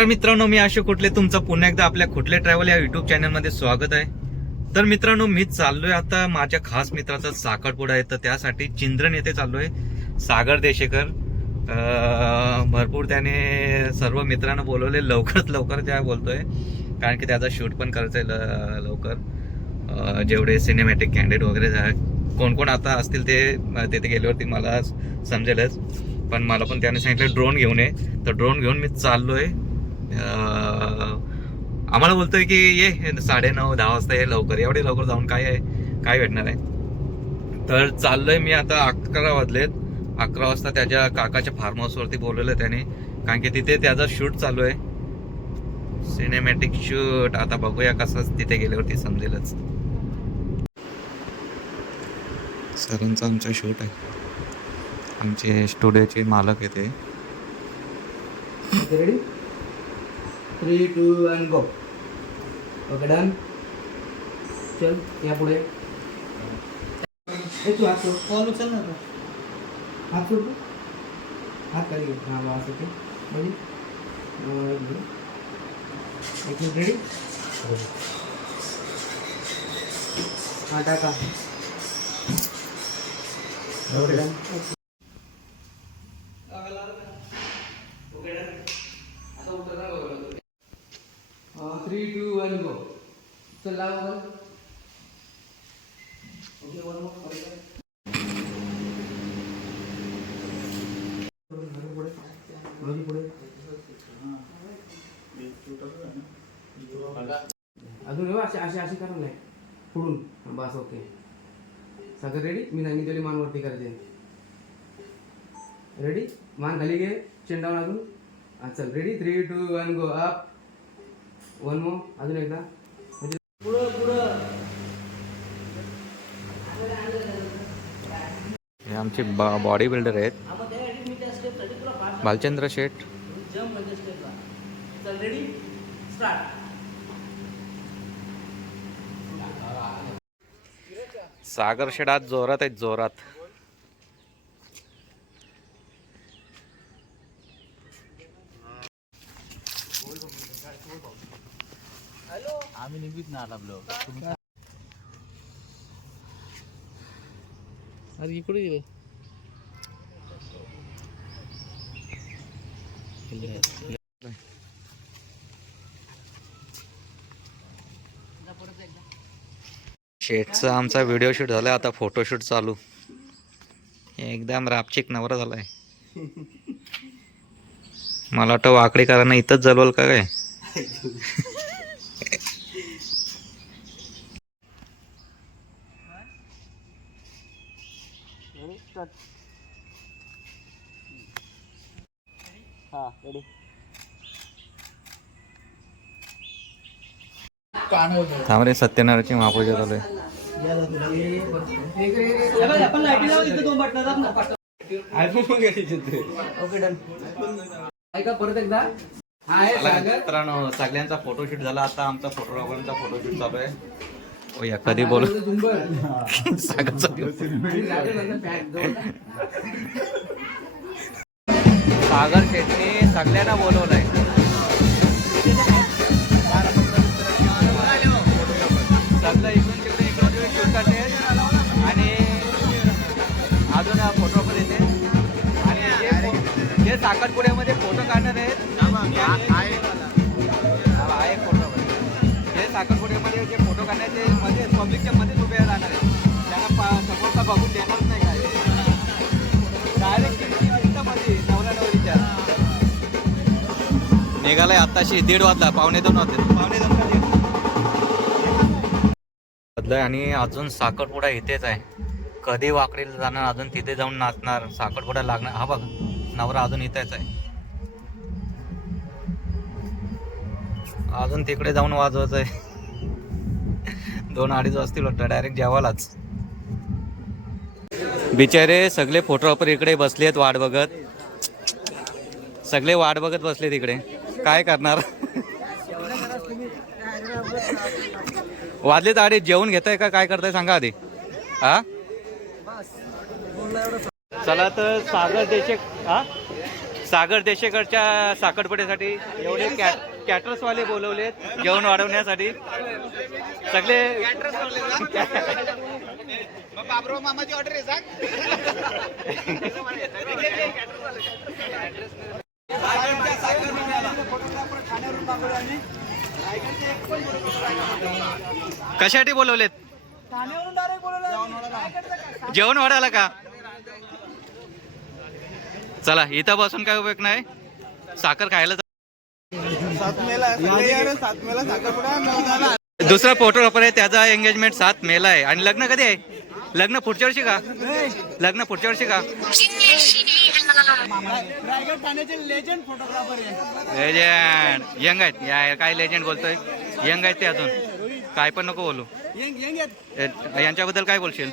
नमस्कार मित्रांनो मी अशोक कुठले? तुमचं पुन्हा एकदा आपल्या कुठले ट्रॅव्हल या युट्यूब चॅनलमध्ये स्वागत आहे. तर मित्रांनो मी चाललोय आता माझ्या खास मित्राचा साखरपुडा आहे तर त्यासाठी चिंद्रन येथे चाललोय. सागर देशेकर. भरपूर त्याने सर्व मित्रांना बोलवले. लवकरात लवकर त्या बोलतोय कारण की त्याचा शूट पण करायचं आहे ल- लवकर. जेवढे सिनेमॅटिक कॅन्डिडेट वगैरे कोण कोण आता असतील ते तिथे गेल्यावरती मला समजेलच. पण मला पण त्याने सांगितलं ड्रोन घेऊन ये. तर ड्रोन घेऊन मी चाललो आहे आम्हाला बोलतोय की ये साडे नऊ दहा वाजता ये लवकर. एवढे लवकर जाऊन काय आहे? काय भेटणार आहे? तर चाललोय मी आता अकरा वाजलेत. अकरा वाजता त्याच्या काकाच्या फार्म हाऊसवरती बोलवलं त्याने. कारण की तिथे त्याचा शूट चालू आहे. सिनेमॅटिक शूट आता बघूया कसं तिथे गेल्यावरती समजेलच. सरांचा आमचा शूट आहे. आमचे स्टुडिओचे मालक येते Three, two, and go. Okay, done. चल या पुढे. ए तू हात सोड कॉल उचल ना. हात सोड तू. हात खाली घे. हां बस ओके बघी एक मिनिट. रेडी हां टाका. Okay done three two one go चल लाव ओके वन अजून असे असे असे करा नाही. पुढून बस ओके. सगळं रेडी मी सांगितलेली मान वरती करते रेडी मान खाली घे. चेंडावर अजून. चल. Ready three two one go up one more अजून एकदा? म्हणजे पुढं पुढं हे आमचे बॉडी बिल्डर आहेत. भालचंद्र शेठ. सागर शेठ आज जोरात आहेत जोरात. आम्ही निघवीत ना आला ब्लॉग अरे इकडे ये. शेठचा आमचा व्हिडिओ शूट झाला आता फोटोशूट चालू. एकदम रापचिक नवरा झालाय. मला वाटतं वाकडीकरांना इथंच जलवल का काय? हा रेडी थांब रे सत्यनारायणची महापूजा चालू आहे. हा मित्रांनो सगळ्यांचा फोटोशूट झाला. आता आमचा फोटोग्राफरचा फोटोशूट चालू आहे. ओ या कधी बोल सागर? सागर शेटने सगळ्यांना बोलवलंय. सगळं इकडून तिकडे इकडून तिकडे शूट करते. आणि अजून फोटोग्राफर येते. आणि जे जे साखरपुड्यामध्ये फोटो काढणार आहेत. आहे फोटो जे साखरपुड्यामध्ये जे फोटो काढण्याचे मध्ये पब्लिकच्या मध्येच उभे राहणार आहेत. त्यांना पा- समोरचा बघून द्या निघालाय आताशी दीड वाजला पावणे दोन वाजले पावणे दोन वाजले आणि अजून साखरपुडा इथेच आहे. कधी वाकडीला जाणार अजून तिथे जाऊन नाचणार साखरपुडा लागणार. हा बघ नवरा अजून इथेच आहे. अजून तिकडे जाऊन वाजवायचं आहे. दोन अडीच वाजतील वाटतं डायरेक्ट जेवायलाच. बिचारे सगळे फोटोग्राफर इकडे बसलेत वाट बघत. सगळे वाट बघत बसलेत इकडे. काय करणार? वाजले आडे जेवण घेताय का? काय करताय? सांगा आधी. हा चला तर सागर देशे हा सागर देशेकरच्या साखरपुड्यासाठी एवढे कॅ कॅटरसवाले बोलवलेत जेवण वाढवण्यासाठी. सगळे मामाची ऑर्डर आहे कशासाठी बोलवलेत ठाण्यावरून डायरेक्ट बोलवलं जेवण वाढायला का? चला इथं बसून काय उपयोग नाही. साखर खायला दुसरा फोटोग्राफर आहे त्याचा एंगेजमेंट सात मेला आहे. आणि लग्न कधी आहे? लग्न पुढच्या वर्षी का? लग्न पुढच्या वर्षी का? रायगड ठाण्याचे लेजंड फोटोग्राफर आहे. लेजंड यंग आहेत. या काय लेजंड बोलतोय? यंग आहेत ते अजून. काय पण नको बोलू. यांच्याबद्दल काय बोलशील?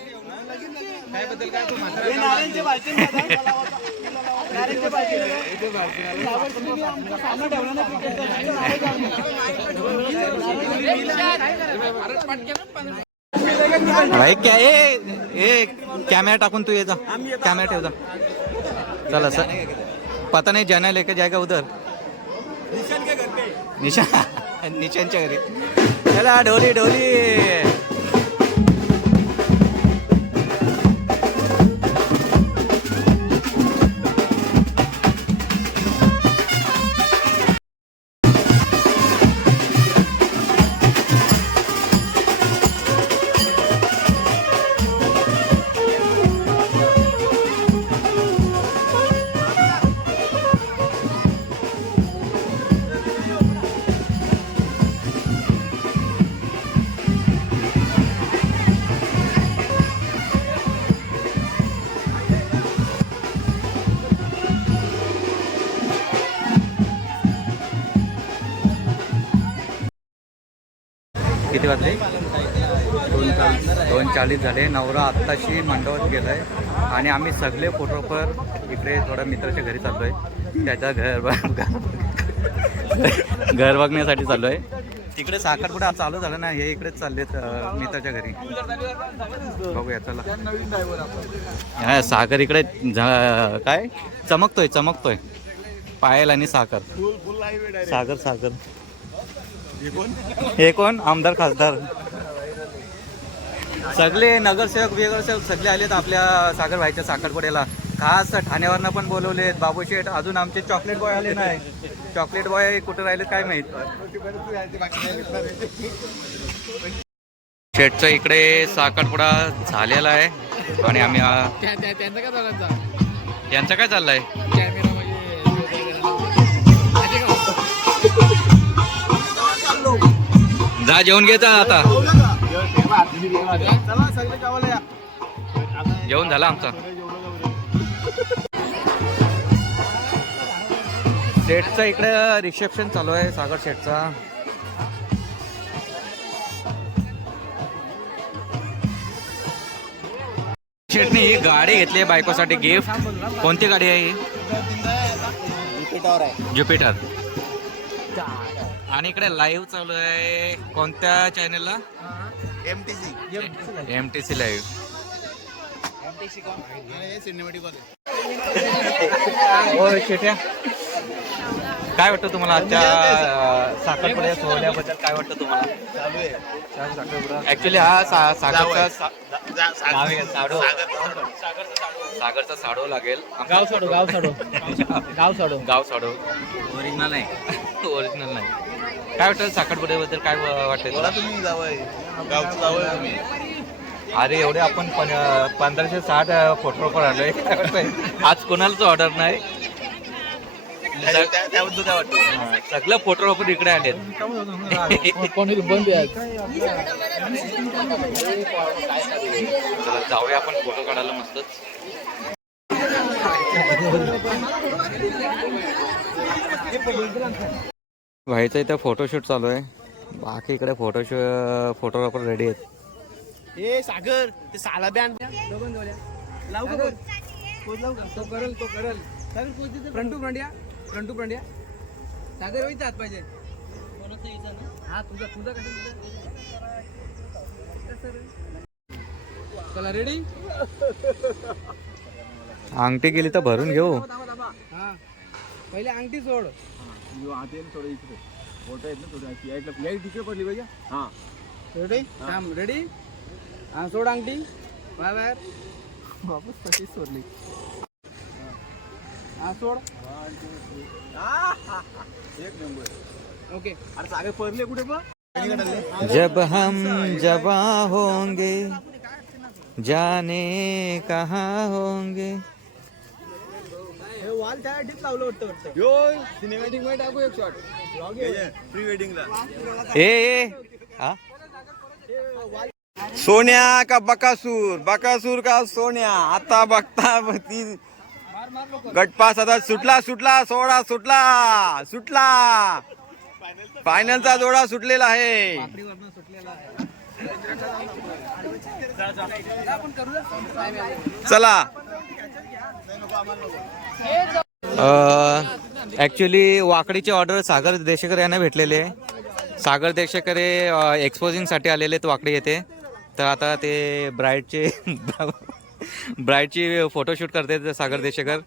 हे कॅमेरा टाकून तू ये जा. कॅमेरा ठेव जा. चला सर. पता नहीं जाना लेके जाएगा उधर. निशान निशांच्या घरी. चला ढोली ढोली. किती वाजले? दोन चाळीस झाले. नवरा आत्ताशी मंडळात गेला आहे आणि आम्ही सगळे फोटोग्राफर इकडे थोडा मित्राच्या घरी चाललो आहे त्याच्या घर घर बघण्यासाठी चाललोय. तिकडे साखरपुडा चालू झालं ना हे इकडेच चाललेत मित्राच्या घरी. बघूया चला. साखर सागर इकडे झा- काय? चमकतोय चमकतोय. पायल आणि साखर. सागर सागर हे कोण आमदार खासदार सगळे नगरसेवक वेगरसेवक सगळे आलेत आपल्या सागर भाईच्या साखरपुड्याला खास ठाण्यावरनं पण बोलवलेत बाबू शेठ अजून आमचे चॉकलेट बॉय आले नाही चॉकलेट बॉय कुठे राहिले काय माहीत शेठचा इकडे साखरपुडा झालेला आहे आणि आम्ही आ- त्यांचा काय दोघांचा यांचं काय चाललंय कॅमेरा जा जेवण घे जा आता. चला सगळे गावाला या जेवण झालं आमचा. शेटचा इकडे रिसेप्शन चालू आहे सागर शेटचा शेटने ही गाडी घेतली आहे बायकोसाठी गिफ्ट. कोणती गाडी आहे ही? ज्युपिटर. आणि इकडे लाईव्ह चालू आहे. कोणत्या चॅनलला M T C M T C live शेट्या. काय वाटतं तुम्हाला आजच्या अं, साखरपुड्या सोहळ्याबद्दल काय वाटतं तुम्हाला? ऍक्च्युली हा सा- सागरचा सा- नाव आहे साडो. सागरचा साडो. लागेल. गाव साडो गाव साडो. गाव साडो. गाव साडो. ओरिजिनल नाही. ओरिजिनल नाही. काय वाटतं साखरपुड्याबद्दल काय वाटतं तुला तुम्ही जावं गावचं जावं तुम्ही. अरे एवढे आपण पण पंधराशे साठ फोटो आलोय काय वाटतंय? आज कोणालाच ऑर्डर नाही. त्याबद्दल काय वाटतं? हा, सगळं फोटो आपण इकडे आलेत कोणी बंद आहे चला जाऊया आपण फोटो काढायला मस्तच भाईचा इथं फोटोशूट चालू आहे. बाकी इकडे फोटोशू फोटोग्राफर रेडी आहेत. ए सागर ते साला बँड लावू का? पोच लावू का? तो करल तो करल. सागर पोच देते फ्रंट टू फ्रंट या फ्रंट टू फ्रंट या. सागर होईच हात पाहिजे. हा तुझा तुझा कसं चला रेडी अंगठी गेली तर भरून घेऊ. हा. पहिले अंगठी सोड. थोडं इकडे बोट आहेत ना थोडं यायला याई तिकडे पडली पाहिजे हा रेडी थांब रेडी हा। सोड अंगठी बाय बाहेर वापस तशीच सोडली हा सोड। एक नंबर। ओके अरे सागे पडले कुठे पण जब हम जवा होंगे जाने कहाँ होंगे? वॉल त्यासाठीच लावलं वाटतं वाटतं. यो सिनेमॅटिकमध्ये टाकू एक शॉट प्री वेडिंगला ए ए हा? सोन्या का बकासूर? बकासूर का सोन्या? आता बघता ती गटपास आता सुटला सुटला सोडा सुटला सुटला. फायनलचा जोडा सुटलेला आहे. चला. ॲक्च्युली वाकडीची ऑर्डर सागर देशेकर यांना भेटलेले. आहे सागर देशेकर हे एक्सपोजिंगसाठी आलेले आहेत वाकडी येथे. तर आता ते ब्राईडचे ब्राईडची फोटोशूट करते सागर देशेकर.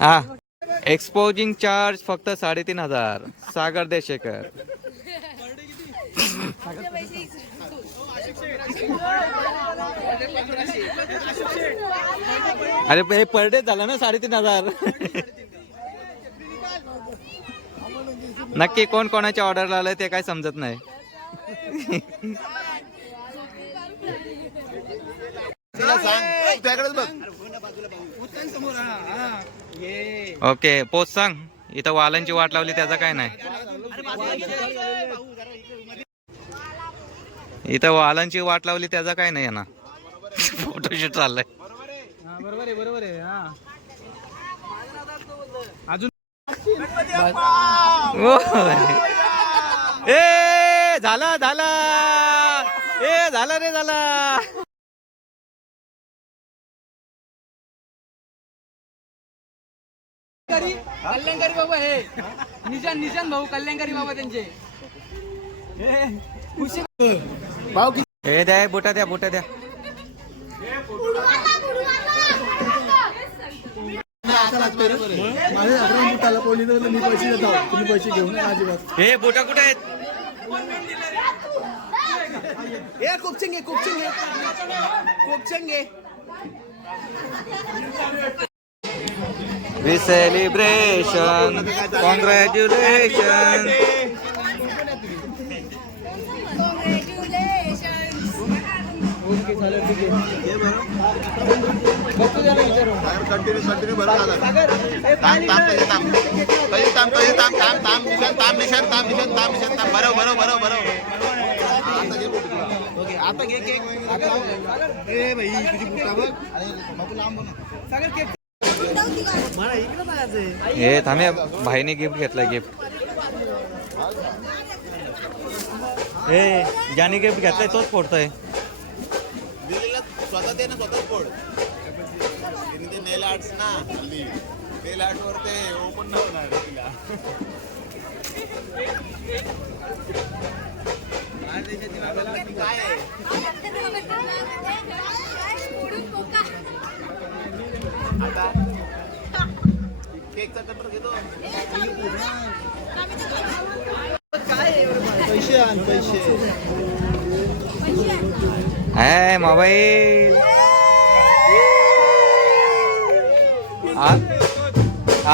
हा एक्सपोजिंग चार्ज फक्त साडेतीन हजार. सागर देशेकर. अरे हे पर डे झाला ना साडेतीन हजार. नक्की कोण कोणाच्या ऑर्डर आलंय ते काय समजत नाही. उत्तम समोर ये ओके पोच सांग. इथं वालांची वाट लावली त्याचा काय नाही. इथं वालांची वाट लावली त्याचा काय नाही ना फोटोशूट चाललंय. हा बरोबर आहे बरोबर आहे हा. अजून ए झाला झाला. ए झाला रे झाला. कल्याणकारी कल्याणकारी बाबा हे. निशान निशान भाऊ कल्याणकारी बाबा त्यांचे. हे द्या बोटा द्या बोटा द्या. हे बोटा कुठे आहेत? ए कोपचंगे कोपचंगे कोपचंगे वी सेलिब्रेशन कॉंग्रॅच्युलेशन कंटिन्यू कंटिन्यू ताम ताम ताम तसे ताम ताम निशान निशान निशान निशान आता घे केक ए भाई तुझी बुटा बघ लांब सागर केक मला इकडे जायचंय हे थांबे भाईने गिफ्ट घेतलंय गिफ्ट हे ज्याने गिफ्ट घेतलंय तोच फोडतोय. स्वतः ते ना स्वतःच पोड त्यांनी ते नेल आर्ट्स ना हल्ली नेल आर्ट वर ते ओपन नाही होणार तिला. काय आहे? आता केकचा कटर घेतो पैसे आण पैसे है मोबाईल. आज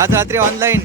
आज रात्री ऑनलाईन